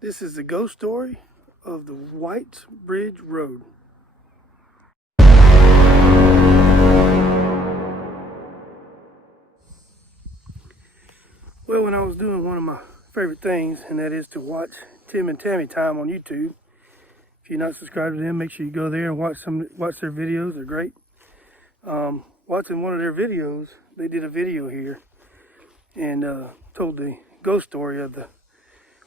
This is the ghost story of the White Bridge Road. Well, when I was doing one of my favorite things, and that is to watch Tim and Tammy Time on YouTube. If you're not subscribed to them, make sure you go there and watch their videos. They're great. Watching one of their videos, they did a video here and told the ghost story of the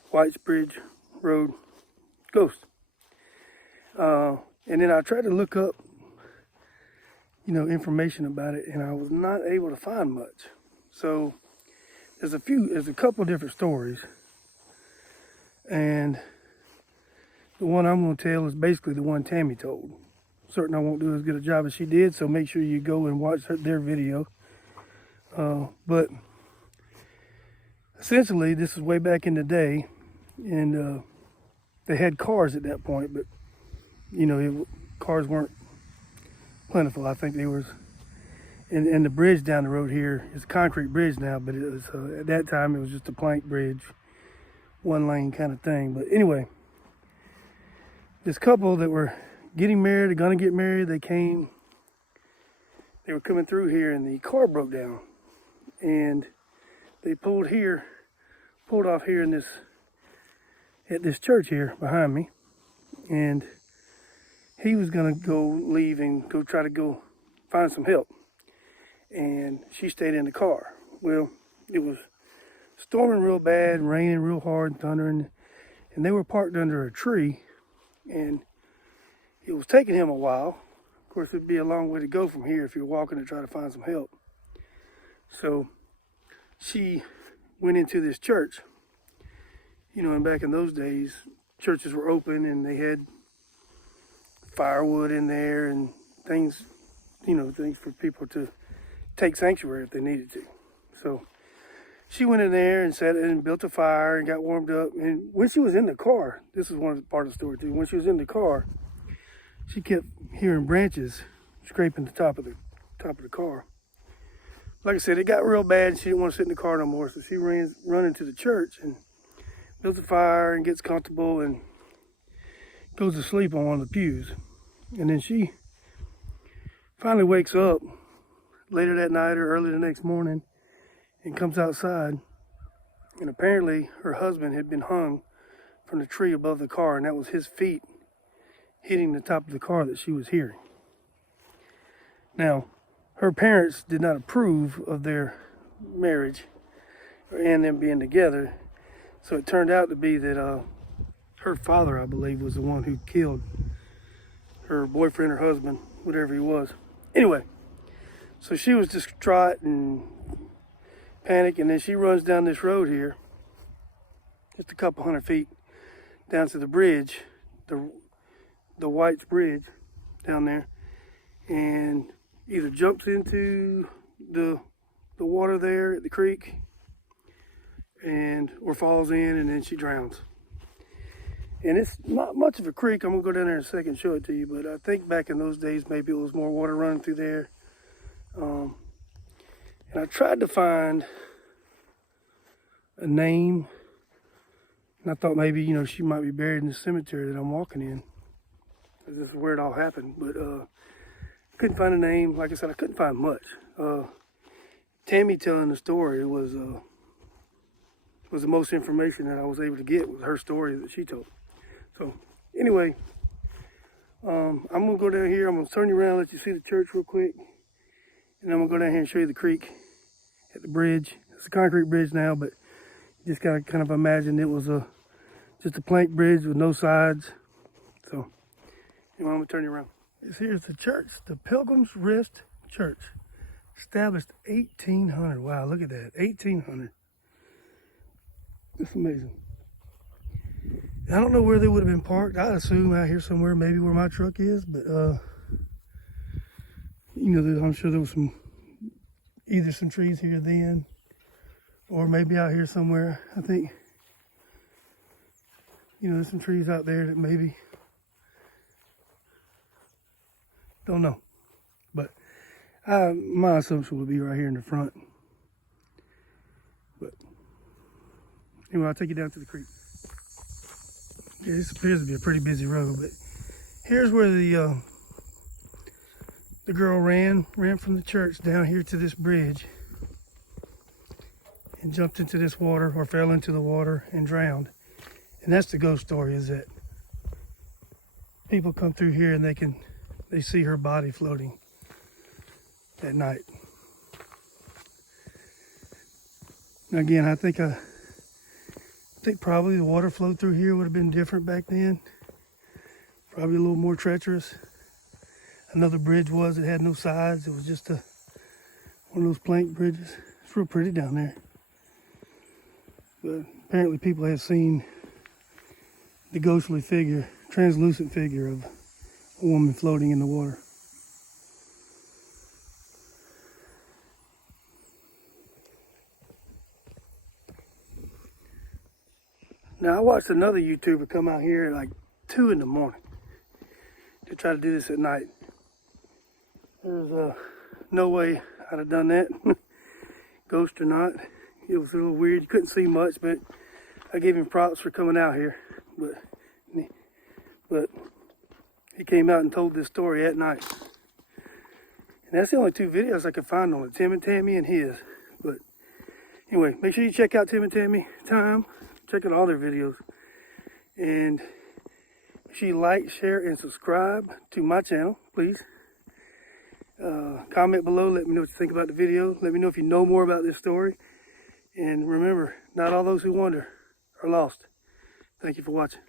White Bridge Road ghost. And then I tried to look up, information about it, and I was not able to find much. So there's a couple different stories, and the one I'm going to tell is basically the one Tammy told. Certain I won't do as good a job as she did, so make sure you go and watch their video. But essentially, this is way back in the day, and they had cars at that point, but cars weren't plentiful. I think there was, and the bridge down the road here is a concrete bridge now, but it was at that time it was just a plank bridge, one lane kind of thing. But anyway, this couple that were getting married, they're gonna get married, they were coming through here, and the car broke down, and they pulled off here at this church here behind me, and he was gonna go leave and go try to go find some help, and she stayed in the car. Well, it was storming real bad, raining real hard, thundering, and they were parked under a tree, and it was taking him a while. Of course, it'd be a long way to go from here if you're walking to try to find some help. So she went into this church, and back in those days, churches were open and they had firewood in there and things, things for people to take sanctuary if they needed to. So she went in there and sat in and built a fire and got warmed up. And when she was in the car, this is one of the part of the story too. When she was in the car, she kept hearing branches scraping the top of the car. Like I said, it got real bad and she didn't want to sit in the car no more. So she run into the church and builds a fire and gets comfortable and goes to sleep on one of the pews. And then she finally wakes up later that night or early the next morning and comes outside. And apparently her husband had been hung from the tree above the car, and that was his feet hitting the top of the car that she was hearing. Now, her parents did not approve of their marriage and them being together. So it turned out to be that her father, I believe, was the one who killed her boyfriend or husband, whatever he was. Anyway, so she was distraught and panicked, and then she runs down this road here, just a couple hundred feet down to the bridge, the White's Bridge down there, and either jumps into the water there at the creek or falls in, and then she drowns. And it's not much of a creek. I'm gonna go down there in a second and show it to you, but I think back in those days maybe it was more water running through there. And I tried to find a name, and I thought maybe she might be buried in the cemetery that I'm walking in. This is where it all happened, but couldn't find a name. Like I said, I couldn't find much. Tammy telling the story was the most information that I was able to get, was her story that she told. So anyway, I'm gonna go down here. I'm gonna turn you around, let you see the church real quick, and I'm gonna go down here and show you the creek at the bridge. It's a concrete bridge now, but you just gotta kind of imagine it was just a plank bridge with no sides. So anyway, I'm gonna turn you around. Here's the church, the Pilgrim's Rest Church, established 1800. Wow, look at that, 1800. It's amazing. I don't know where they would have been parked. I assume out here somewhere, maybe where my truck is, but I'm sure there was either some trees here then, or maybe out here somewhere. I think, there's some trees out there that maybe, don't know, but my assumption would be right here in the front. But anyway, I'll take you down to the creek. Yeah, this appears to be a pretty busy road, but here's where the girl ran from the church down here to this bridge and jumped into this water, or fell into the water and drowned. And that's the ghost story, is that people come through here and they see her body floating at night. Now again, I think probably the water flow through here would have been different back then. Probably a little more treacherous. Another bridge it had no sides. It was just one of those plank bridges. It's real pretty down there. But apparently people have seen the ghostly figure, translucent figure of a woman floating in the water. Now I watched another YouTuber come out here at like 2 in the morning to try to do this at night. There's no way I'd have done that, ghost or not. It was a little weird. You couldn't see much, but I gave him props for coming out here. But he came out and told this story at night. And that's the only 2 videos I could find on it, Tim and Tammy and his. But anyway, make sure you check out Tim and Tammy Time. Check out all their videos. And make sure you like, share, and subscribe to my channel, please. Comment below, let me know what you think about the video. Let me know if you know more about this story. And remember, not all those who wander are lost. Thank you for watching.